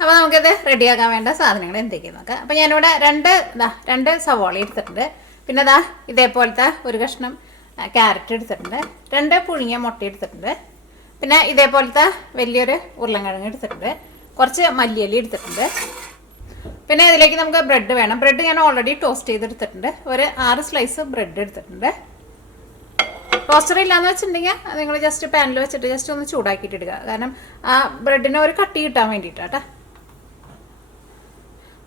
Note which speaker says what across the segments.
Speaker 1: അപ്പോൾ നമുക്കിത് റെഡിയാക്കാൻ വേണ്ട സാധനങ്ങൾ എന്തൊക്കെയാണ് നോക്കാം. അപ്പോൾ ഞാനിവിടെ രണ്ട് ഇതാ രണ്ട് സവോള എടുത്തിട്ടുണ്ട്. പിന്നെ ഇതാ ഇതേപോലത്തെ ഒരു കഷ്ണം ക്യാരറ്റ് എടുത്തിട്ടുണ്ട്. രണ്ട് പുഴുങ്ങിയ മുട്ട എടുത്തിട്ടുണ്ട്. പിന്നെ ഇതേപോലത്തെ വലിയൊരു ഉരുളൻകിഴങ്ങ് എടുത്തിട്ടുണ്ട്. കുറച്ച് മല്ലിയലി എടുത്തിട്ടുണ്ട്. പിന്നെ ഇതിലേക്ക് നമുക്ക് ബ്രെഡ് വേണം. ബ്രെഡ് ഞാൻ ഓൾറെഡി ടോസ്റ്റ് ചെയ്തെടുത്തിട്ടുണ്ട്. ഒരു ആറ് സ്ലൈസ് ബ്രെഡ് എടുത്തിട്ടുണ്ട്. ടോസ്റ്റർ ഇല്ലാന്ന് വെച്ചിട്ടുണ്ടെങ്കിൽ നിങ്ങൾ ജസ്റ്റ് പാനിൽ വെച്ചിട്ട് ജസ്റ്റ് ഒന്ന് ചൂടാക്കിയിട്ട് ഇടുക. കാരണം ആ ബ്രെഡിന് ഒരു കട്ടി കിട്ടാൻ വേണ്ടിയിട്ടാട്ടാ.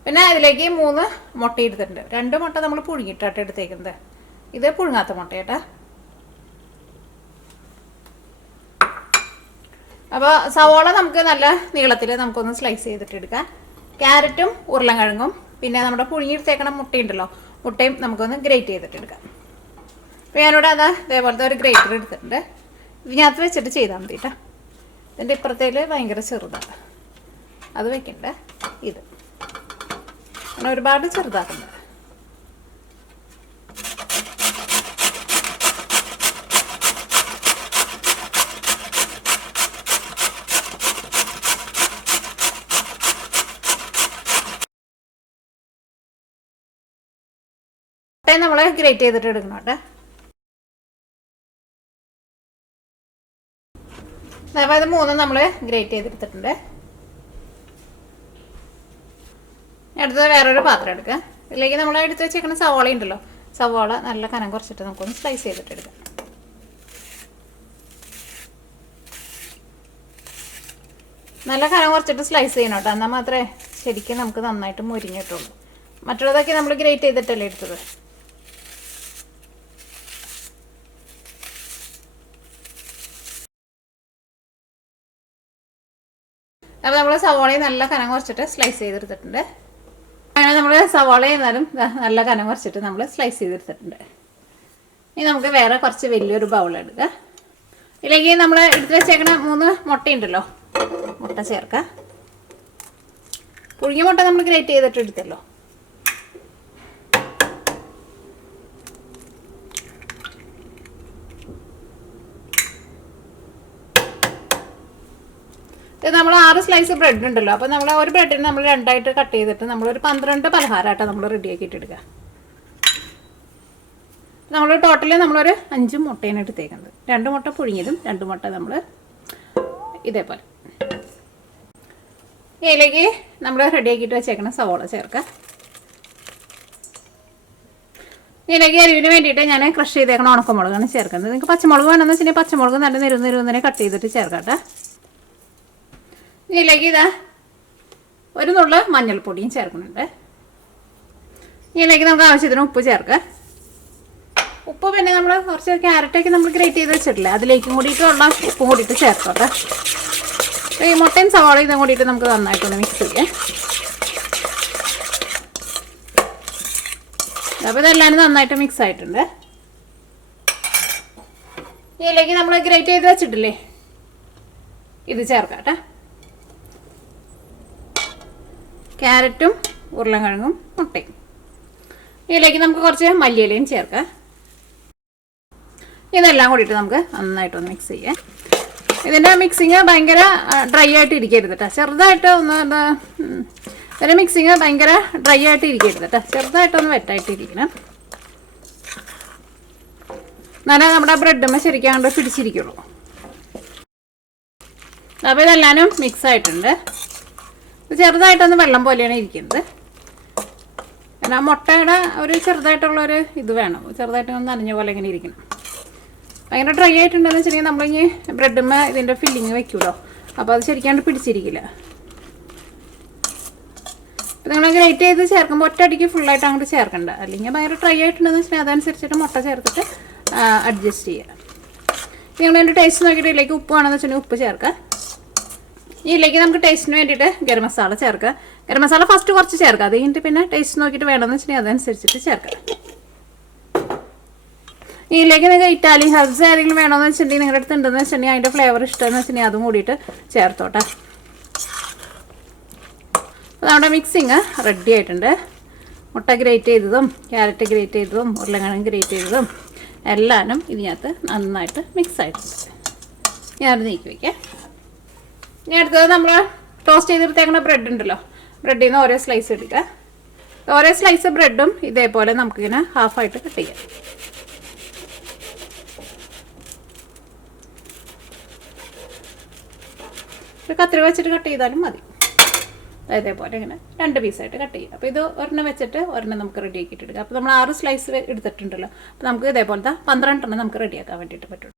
Speaker 1: പിന്നെ അതിലേക്ക് മൂന്ന് മുട്ട എടുത്തിട്ടുണ്ട്. രണ്ട് മുട്ട നമ്മൾ പുഴുങ്ങിയിട്ടാട്ട് എടുത്തേക്കുന്നത്. ഇത് പുഴുങ്ങാത്ത മുട്ട കേട്ടാ. അപ്പോൾ സവോള നമുക്ക് നല്ല നീളത്തിൽ നമുക്കൊന്ന് സ്ലൈസ് ചെയ്തിട്ട് എടുക്കാം. ക്യാരറ്റും ഉരുളൻകിഴങ്ങും പിന്നെ നമ്മുടെ പുഴുങ്ങിയെടുത്തേക്കണ മുട്ടയുണ്ടല്ലോ മുട്ടയും നമുക്കൊന്ന് ഗ്രേറ്റ് ചെയ്തിട്ട് എടുക്കാം. അപ്പോൾ ഞാനിവിടെ അതാ ഇതേപോലത്തെ ഒരു ഗ്രേറ്റർ എടുത്തിട്ടുണ്ട്. ഇതിനകത്ത് വെച്ചിട്ട് ചെയ്താൽ മതി കേട്ടോ. ഇതിന്റെ ഇപ്പുറത്തേൽ ഭയങ്കര ചെറുതാണ്. അത് വെക്കണ്ട. ഇത്. ഒരുപാട് മുട്ടയും നമ്മൾ ഗ്രേറ്റ് ചെയ്തിട്ട് എടുക്കണം കേട്ടോ. അപ്പോൾ മൂന്നും നമ്മൾ ഗ്രേറ്റ് ചെയ്തെടുത്തിട്ടുണ്ട്. അടുത്തത് വേറൊരു പാത്രം എടുക്കുക. ഇതിലേക്ക് നമ്മൾ എടുത്ത് വെച്ചേക്കുന്ന സവോള ഉണ്ടല്ലോ. സവോള നല്ല കനം കുറച്ചിട്ട് നമുക്കൊന്ന് സ്ലൈസ് ചെയ്തിട്ട് എടുക്കാം. നല്ല കനം കുറച്ചിട്ട് സ്ലൈസ് ചെയ്യണം കേട്ടോ. എന്നാൽ മാത്രമേ ശരിക്കും നമുക്ക് നന്നായിട്ട് മുരിഞ്ഞ് കിട്ടുള്ളൂ. മറ്റുള്ളതൊക്കെ നമ്മൾ ഗ്രേറ്റ് ചെയ്തിട്ടല്ലേ എടുത്തത്. അപ്പോൾ നമ്മൾ സവോളയും നല്ല കനം കുറച്ചിട്ട് സ്ലൈസ് ചെയ്തെടുത്തിട്ടുണ്ട്. നമ്മൾ സവാള ചെയ്യുന്നാലും നല്ല കനം കുറച്ചിട്ട് നമ്മൾ സ്ലൈസ് ചെയ്തെടുത്തിട്ടുണ്ട്. ഇനി നമുക്ക് വേറെ കുറച്ച് വലിയൊരു ബൗൾ എടുക്കുക ഇതിലേക്ക് നമ്മൾ എടുത്ത് വെച്ചേക്കണ മൂന്ന് മുട്ടയുണ്ടല്ലോ. മുട്ട ചേർക്കുക പുഴുങ്ങിയ മുട്ട നമ്മൾ ഗ്രേറ്റ് ചെയ്തിട്ട് എടുത്തല്ലോ. ഇത് നമ്മൾ ആറ് സ്ലൈസ് ബ്രെഡ് ഉണ്ടല്ലോ. അപ്പോൾ നമ്മൾ ഒരു ബ്രെഡിന് നമ്മൾ രണ്ടായിട്ട് കട്ട് ചെയ്തിട്ട് നമ്മളൊരു പന്ത്രണ്ട് പലഹാരമായിട്ട് നമ്മൾ റെഡിയാക്കിയിട്ട് എടുക്കുക നമ്മൾ ടോട്ടലി നമ്മളൊരു അഞ്ച് മുട്ടയാണ് എടുത്തേക്കുന്നത് രണ്ട് മുട്ട പുഴുങ്ങിയതും രണ്ട് മുട്ട നമ്മൾ ഇതേപോലെ. ഇതിലേക്ക് നമ്മൾ റെഡിയാക്കിയിട്ട് വെച്ചേക്കണ സവോള ചേർക്കുക ഇതിലേക്ക് അരിവിന് വേണ്ടിയിട്ട് ഞാൻ ക്രഷ് ചെയ്തേക്കണ ഉണക്കമുളകാണ് ചേർക്കുന്നത്. നിങ്ങൾക്ക് പച്ചമുളക് വേണമെന്ന് വെച്ചിട്ടുണ്ടെങ്കിൽ പച്ചമുളക് നല്ല നിരുന്ന് നിരുന്നതിനെ കട്ട് ചെയ്തിട്ട് ചേർക്കാം കേട്ടോ ഇതിലേക്ക് ഇതാ. ഒരു നുള്ള മഞ്ഞൾപ്പൊടിയും ചേർക്കുന്നുണ്ട്. ഇതിലേക്ക് നമുക്ക് ആവശ്യത്തിന് ഉപ്പ് ചേർക്കുക ഉപ്പ് പിന്നെ നമ്മൾ കുറച്ച് ക്യാരറ്റൊക്കെ നമ്മൾ ഗ്രേറ്റ് ചെയ്ത് വെച്ചിട്ടില്ലേ അതിലേക്കും കൂടിയിട്ടുള്ള ഉപ്പും കൂടിയിട്ട് ചേർത്തോട്ടെ. ഈ മുട്ടയും സവാള ഇതും കൂടിയിട്ട് നമുക്ക് നന്നായിട്ടൊന്ന് മിക്സ് ചെയ്യാം. അപ്പോൾ ഇതെല്ലാം നന്നായിട്ട് മിക്സ് ആയിട്ടുണ്ട്. ഇതിലേക്ക് നമ്മൾ ഗ്രേറ്റ് ചെയ്ത് വെച്ചിട്ടില്ലേ ഇത് ചേർക്കാം കേട്ടോ ക്യാരറ്റും ഉരുളൻകിഴങ്ങും മുട്ടയും. ഇതിലേക്ക് നമുക്ക് കുറച്ച് മല്ലിയിലയും ചേർക്കാം. ഇതെല്ലാം കൂടിയിട്ട് നമുക്ക് നന്നായിട്ടൊന്ന് മിക്സ് ചെയ്യാം. ഇതിന്റെ മിക്സിങ് ഭയങ്കര ഡ്രൈ ആയിട്ട് ഇരിക്കരുത് കേട്ടോ ചെറുതായിട്ട് ഒന്ന് ഇതിന്റെ മിക്സിങ് ഭയങ്കര ഡ്രൈ ആയിട്ട് ഇരിക്കരുത് കേട്ടോ ചെറുതായിട്ടൊന്ന് വെറ്റായിട്ട് ഇരിക്കണം എന്നാലേ നമ്മുടെ ബ്രെഡുമ്മ ശരിക്കാണ്ട് പിടിച്ചിരിക്കുള്ളൂ. അപ്പോൾ ഇതെല്ലാനും മിക്സ് ആയിട്ടുണ്ട്. ചെറുതായിട്ടൊന്ന് വെള്ളം പോലെയാണ് ഇരിക്കുന്നത്. പിന്നെ ആ മുട്ടയുടെ ഒരു ചെറുതായിട്ടുള്ളൊരു ഇത് വേണം. ചെറുതായിട്ട് ഒന്ന് നനഞ്ഞ പോലെ ഇങ്ങനെ ഇരിക്കണം. ഭയങ്കര ഡ്രൈ ആയിട്ടുണ്ടെന്ന് വെച്ചിട്ടുണ്ടെങ്കിൽ നമ്മളിനി ബ്രെഡുമ്മ ഇതിന്റെ ഫില്ലിങ് വെക്കുമല്ലോ അപ്പോൾ അത് ശരിക്കാണ്ട് പിടിച്ചിരിക്കില്ല. അപ്പോൾ നിങ്ങൾ ഗ്രേറ്റ് ചെയ്ത് ചേർക്കുമ്പോൾ ഒറ്റയടിക്ക് ഫുള്ളായിട്ട് അങ്ങോട്ട് ചേർക്കണ്ട. അല്ലെങ്കിൽ ഭയങ്കര ഡ്രൈ ആയിട്ടുണ്ടെന്ന് വെച്ചിട്ടുണ്ടെങ്കിൽ അതനുസരിച്ചിട്ട് മുട്ട ചേർത്തിട്ട് അഡ്ജസ്റ്റ് ചെയ്യുക നിങ്ങൾ അതിന്റെ ടേസ്റ്റ് നോക്കിയിട്ട് ഇതിലേക്ക് ഉപ്പ് വേണമെന്ന് വെച്ചിട്ടുണ്ടെങ്കിൽ ഉപ്പ് ചേർക്കുക ഇതിലേക്ക് നമുക്ക് ടേസ്റ്റിന് വേണ്ടിയിട്ട് ഗരം മസാല ചേർക്കുക. ഗരം മസാല ഫസ്റ്റ് കുറച്ച് ചേർക്കുക. അത് കഴിഞ്ഞിട്ട് പിന്നെ ടേസ്റ്റ് നോക്കിയിട്ട് വേണമെന്ന് വെച്ചിട്ടുണ്ടെങ്കിൽ അതനുസരിച്ചിട്ട് ചേർക്കുക. ഇതിലേക്ക് നിങ്ങൾക്ക് ഇറ്റാലിയൻ ഹെർബ്സ് ആരെങ്കിലും വേണമെന്ന് വെച്ചിട്ടുണ്ടെങ്കിൽ നിങ്ങളുടെ അടുത്ത് ഉണ്ടെന്ന് വെച്ചിട്ടുണ്ടെങ്കിൽ അതിന്റെ ഫ്ലേവർ ഇഷ്ടമെന്ന് വെച്ചിട്ടുണ്ടെങ്കിൽ അതും കൂടിയിട്ട് ചേർത്തോട്ടെ. അപ്പോൾ നമ്മുടെ മിക്സിങ് റെഡി ആയിട്ടുണ്ട്. മുട്ട ഗ്രേറ്റ് ചെയ്തതും ക്യാരറ്റ് ഗ്രേറ്റ് ചെയ്തതും ഉരുളക്കിഴങ്ങ് ഗ്രേറ്റ് ചെയ്തതും എല്ലാനും ഇതിനകത്ത് നന്നായിട്ട് മിക്സ് ആയിട്ടുണ്ട്. ഞാനത് നീക്കി വയ്ക്കാം ഇനി അടുത്തത് നമ്മൾ ടോസ്റ്റ് ചെയ്തെടുത്തേക്കുന്ന ബ്രെഡ് ഉണ്ടല്ലോ. ബ്രെഡിൽ നിന്ന് ഓരോ സ്ലൈസ് എടുക്കുക ഓരോ സ്ലൈസ് ബ്രെഡും ഇതേപോലെ നമുക്കിങ്ങനെ ഹാഫായിട്ട് കട്ട് ചെയ്യാം. ഒരു കത്തിരി വെച്ചിട്ട് കട്ട് ചെയ്താലും മതി. ഇതേപോലെ ഇങ്ങനെ രണ്ട് പീസായിട്ട് കട്ട് ചെയ്യുക അപ്പോൾ ഇത് ഒരെണ്ണം വെച്ചിട്ട് ഒരെണ്ണം നമുക്ക് റെഡി ആക്കിയിട്ട് എടുക്കാം. അപ്പോൾ നമ്മൾ ആറ് സ്ലൈസ് എടുത്തിട്ടുണ്ടല്ലോ. അപ്പോൾ നമുക്ക് ഇതേപോലത്തെ പന്ത്രണ്ടെണ്ണം നമുക്ക് റെഡിയാക്കാൻ വേണ്ടിയിട്ട് പറ്റും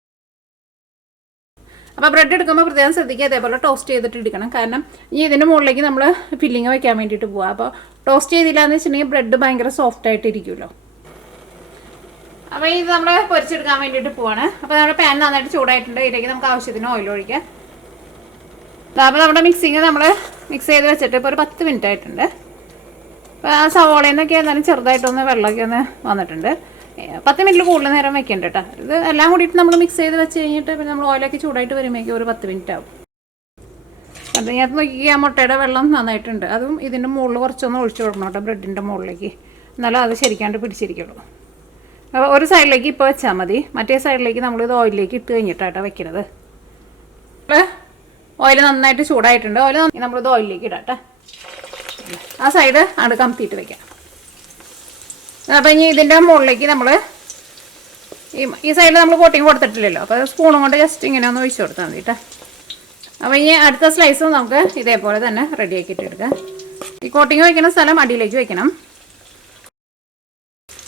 Speaker 1: അപ്പോൾ ബ്രെഡ് എടുക്കുമ്പോൾ പ്രത്യേകം ശ്രദ്ധിക്കുക അതേപോലെ ടോസ്റ്റ് ചെയ്തിട്ട് എടുക്കണം. കാരണം ഈ ഇതിന്റെ മുകളിലേക്ക് നമ്മൾ ഫില്ലിങ് വെക്കാൻ വേണ്ടിയിട്ട് പോവാം. അപ്പോൾ ടോസ്റ്റ് ചെയ്തില്ല എന്ന് വെച്ചിട്ടുണ്ടെങ്കിൽ ബ്രെഡ് ഭയങ്കര സോഫ്റ്റ് ആയിട്ട് ഇരിക്കുമല്ലോ അപ്പോൾ ഇത് നമ്മൾ പൊരിച്ചെടുക്കാൻ വേണ്ടിയിട്ട് പോവാണ്. അപ്പോൾ നമ്മുടെ പാൻ നന്നായിട്ട് ചൂടായിട്ടുണ്ട്. ഇതിലേക്ക് നമുക്ക് ആവശ്യത്തിന് ഓയിൽ ഒഴിക്കാം. അപ്പോൾ നമ്മുടെ മിക്സിങ് നമ്മൾ മിക്സ് ചെയ്ത് വെച്ചിട്ട് ഇപ്പോൾ ഒരു പത്ത് മിനിറ്റ് ആയിട്ടുണ്ട്. അപ്പോൾ ആ സവോളയിൽ നിന്നൊക്കെ എന്നാലും ചെറുതായിട്ടൊന്ന് വെള്ളമൊക്കെ ഒന്ന് വന്നിട്ടുണ്ട്. പത്ത് മിനിറ്റിൽ കൂടുതൽ നേരം വെക്കണ്ട കേട്ടോ ഇത് എല്ലാം കൂടിയിട്ട് നമ്മൾ മിക്സ് ചെയ്ത് വെച്ച് കഴിഞ്ഞിട്ട് പിന്നെ നമ്മൾ ഓയിലൊക്കെ ചൂടായിട്ട് വരുമ്പോഴേക്കും ഒരു പത്ത് മിനിറ്റ് ആവും. അത് ഞാൻ നോക്കി ആ മുട്ടയുടെ വെള്ളം നന്നായിട്ടുണ്ട്. അതും ഇതിന്റെ മുകളിൽ കുറച്ചൊന്ന് ഒഴിച്ചു കൊടുക്കണം കേട്ടോ ബ്രെഡിന്റെ മുകളിലേക്ക്. എന്നാലും അത് ശരിക്കാണ്ട് പിടിച്ചിരിക്കുള്ളൂ. അപ്പോൾ ഒരു സൈഡിലേക്ക് ഇപ്പോൾ വെച്ചാൽ മതി. മറ്റേ സൈഡിലേക്ക് ഇത് ഓയിലിലേക്ക് ഇട്ട് കഴിഞ്ഞിട്ടാട്ടോ വെക്കണത്. ഓയിൽ നന്നായിട്ട് ചൂടായിട്ടുണ്ട്. ഓയിൽ നമ്മളിത് ഓയിലിലേക്ക് ഇടാം കേട്ടോ ആ സൈഡ് അവിടെ കമത്തിയിട്ട് വെക്കാം. അപ്പം ഇനി ഇതിന്റെ മുകളിലേക്ക് നമ്മൾ ഈ ഈ സൈഡിൽ നമ്മൾ കോട്ടിങ് കൊടുത്തിട്ടില്ലല്ലോ. അപ്പോൾ സ്പൂണും കൊണ്ട് ജസ്റ്റ് ഇങ്ങനെ ഒന്ന് ഒഴിച്ചു കൊടുത്താൽ മതി കേട്ടോ അപ്പോൾ ഇനി അടുത്ത സ്ലൈസും നമുക്ക് ഇതേപോലെ തന്നെ റെഡി ആക്കിയിട്ട് എടുക്കാം. ഈ കോട്ടിങ് വയ്ക്കുന്ന സ്ഥലം അടിയിലേക്ക് വയ്ക്കണം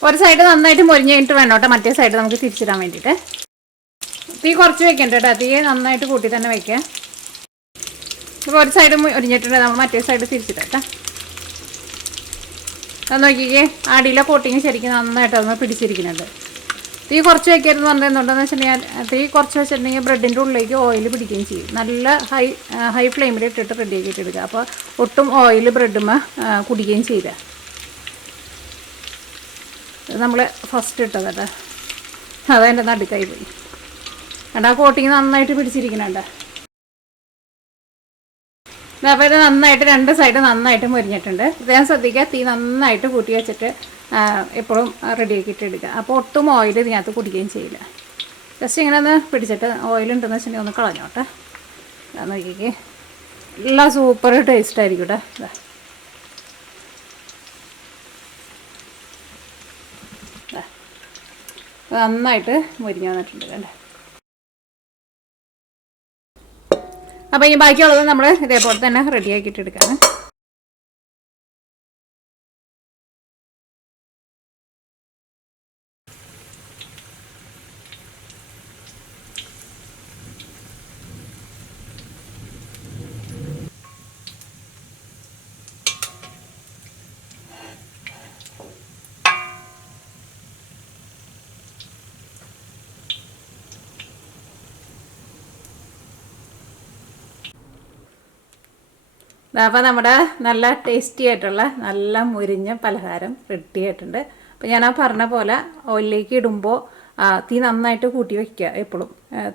Speaker 1: ഒരു സൈഡ് നന്നായിട്ട് മുരിഞ്ഞ് കഴിഞ്ഞിട്ട് വേണം കേട്ടോ മറ്റേ സൈഡ് നമുക്ക് തിരിച്ചിടാൻ വേണ്ടിയിട്ട്. തീ കുറച്ച് വെക്കണ്ട കേട്ടോ തീ നന്നായിട്ട് കൂട്ടി തന്നെ വയ്ക്കുക ഇപ്പോൾ ഒരു സൈഡ് മുരിഞ്ഞിട്ടുണ്ടെങ്കിൽ നമ്മൾ മറ്റേ സൈഡ് തിരിച്ചിട്ടാ കേട്ടോ അത് നോക്കിക്കേ അടിയിലെ കോട്ടിങ് ശരിക്കും നന്നായിട്ട് അതൊന്ന് പിടിച്ചിരിക്കുന്നുണ്ട് തീ കുറച്ച് വെക്കരുത് പറഞ്ഞത് എന്തുകൊണ്ടെന്ന് വെച്ചിട്ടുണ്ടെങ്കിൽ തീ കുറച്ച് വെച്ചിട്ടുണ്ടെങ്കിൽ ബ്രെഡിന്റെ ഉള്ളിലേക്ക് ഓയിൽ പിടിക്കുകയും ചെയ്യും. നല്ല ഹൈ ഹൈ ഫ്ലെയിമിൽ ഇട്ടിട്ട് റെഡി ആക്കിയിട്ട് എടുക്കുക അപ്പോൾ ഒട്ടും ഓയിൽ ബ്രെഡുമ കുടിക്കുകയും ചെയ്ത നമ്മൾ ഫസ്റ്റ് ഇട്ടത് കേട്ടോ. അതെന്റെ നടുക്കായി പോയി. കണ്ടാ കോട്ടിങ് നന്നായിട്ട് പിടിച്ചിരിക്കുന്നുണ്ട് അപ്പോൾ ഇത് നന്നായിട്ട് രണ്ട് സൈഡ് നന്നായിട്ട് മുരിഞ്ഞിട്ടുണ്ട്. പ്രത്യേകം ശ്രദ്ധിക്കുക തീ നന്നായിട്ട് കൂട്ടി വെച്ചിട്ട് എപ്പോഴും റെഡി ആക്കിയിട്ട് എടുക്കുക. അപ്പോൾ ഒട്ടും ഓയിൽ ഇതിനകത്ത് കുടിക്കുകയും ചെയ്യില്ല. ജസ്റ്റ് ഇങ്ങനെ ഒന്ന് പിടിച്ചിട്ട് ഓയിലുണ്ടെന്ന് വെച്ചിട്ടുണ്ടെങ്കിൽ ഒന്ന് കളഞ്ഞോട്ടെ. നോക്കിക്കേ. എല്ലാം സൂപ്പർ ടേസ്റ്റ് ആയിരിക്കും കേട്ടോ. നന്നായിട്ട് മുരിഞ്ഞ് വന്നിട്ടുണ്ട് കണ്ടേ? അപ്പോൾ ഇനി ബാക്കിയുള്ളത് നമ്മൾ ഇതേപോലെ തന്നെ റെഡി ആക്കിയിട്ട് എടുക്കാം അപ്പോൾ നമ്മുടെ നല്ല ടേസ്റ്റി ആയിട്ടുള്ള നല്ല മുരിഞ്ഞ പലഹാരം റെഡി ആയിട്ടുണ്ട്. അപ്പോൾ ഞാൻ ആ പറഞ്ഞ പോലെ ഓയിലേക്ക് ഇടുമ്പോൾ തീ നന്നായിട്ട് കൂട്ടി വയ്ക്കുക എപ്പോഴും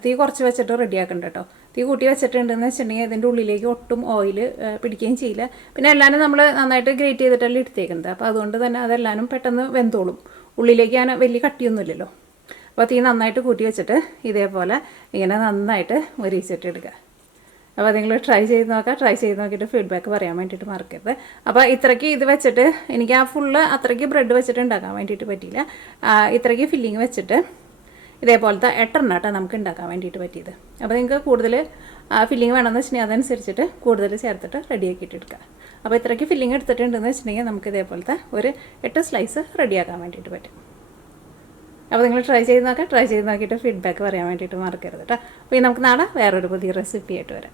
Speaker 1: തീ കുറച്ച് വെച്ചിട്ട് റെഡിയാക്കണ്ട കേട്ടോ തീ കൂട്ടി വെച്ചിട്ടുണ്ടെന്ന് വെച്ചിട്ടുണ്ടെങ്കിൽ അതിന്റെ ഉള്ളിലേക്ക് ഒട്ടും ഓയിൽ പിടിക്കുകയും ചെയ്യില്ല. പിന്നെ എല്ലാവരും നമ്മൾ നന്നായിട്ട് ഗ്രേറ്റ് ചെയ്തിട്ടല്ലേ എടുത്തേക്കുന്നത്. അപ്പോൾ അതുകൊണ്ട് തന്നെ അതെല്ലാവരും പെട്ടെന്ന് വെന്തോളും. ഉള്ളിലേക്ക് ഞാൻ വലിയ കട്ടിയൊന്നുമില്ലല്ലോ. അപ്പോൾ തീ നന്നായിട്ട് കൂട്ടി വെച്ചിട്ട് ഇതേപോലെ ഇങ്ങനെ നന്നായിട്ട് മുരിച്ചിട്ട് എടുക്കുക. അപ്പോൾ നിങ്ങൾ ട്രൈ ചെയ്ത് നോക്കാം ട്രൈ ചെയ്ത് നോക്കിയിട്ട് ഫീഡ്ബാക്ക് പറയാൻ വേണ്ടിയിട്ട് മറക്കരുത്. അപ്പോൾ ഇത്രയ്ക്ക് ഇത് വെച്ചിട്ട് എനിക്ക് ആ ഫുള്ള് അത്രയ്ക്ക് ബ്രെഡ് വെച്ചിട്ട് ഉണ്ടാക്കാൻ വേണ്ടിയിട്ട് പറ്റിയില്ല. ഇത്രയ്ക്ക് ഫില്ലിങ് വെച്ചിട്ട് ഇതേപോലത്തെ എട്ടെണ്ണ കേട്ടോ നമുക്ക് ഉണ്ടാക്കാൻ വേണ്ടിയിട്ട് പറ്റിയത്. അപ്പോൾ നിങ്ങൾക്ക് കൂടുതൽ ഫില്ലിങ് വേണമെന്ന് വെച്ചിട്ടുണ്ടെങ്കിൽ അതനുസരിച്ചിട്ട് കൂടുതൽ ചേർത്തിട്ട് റെഡിയാക്കിയിട്ട് എടുക്കുക. അപ്പോൾ ഇത്രയ്ക്ക് ഫില്ലിങ് എടുത്തിട്ടുണ്ടെന്ന് വെച്ചിട്ടുണ്ടെങ്കിൽ നമുക്ക് ഇതേപോലത്തെ ഒരു എട്ട് സ്ലൈസ് റെഡിയാക്കാൻ വേണ്ടിയിട്ട് പറ്റും. അപ്പോൾ നിങ്ങൾ ട്രൈ ചെയ്ത് നോക്കാം ട്രൈ ചെയ്ത് നോക്കിയിട്ട് ഫീഡ്ബാക്ക് പറയാൻ വേണ്ടിയിട്ട് മറക്കരുത് കേട്ടോ അപ്പോൾ നമുക്ക് നാളെ വേറൊരു പുതിയ റെസിപ്പി ആയിട്ട് വരാം.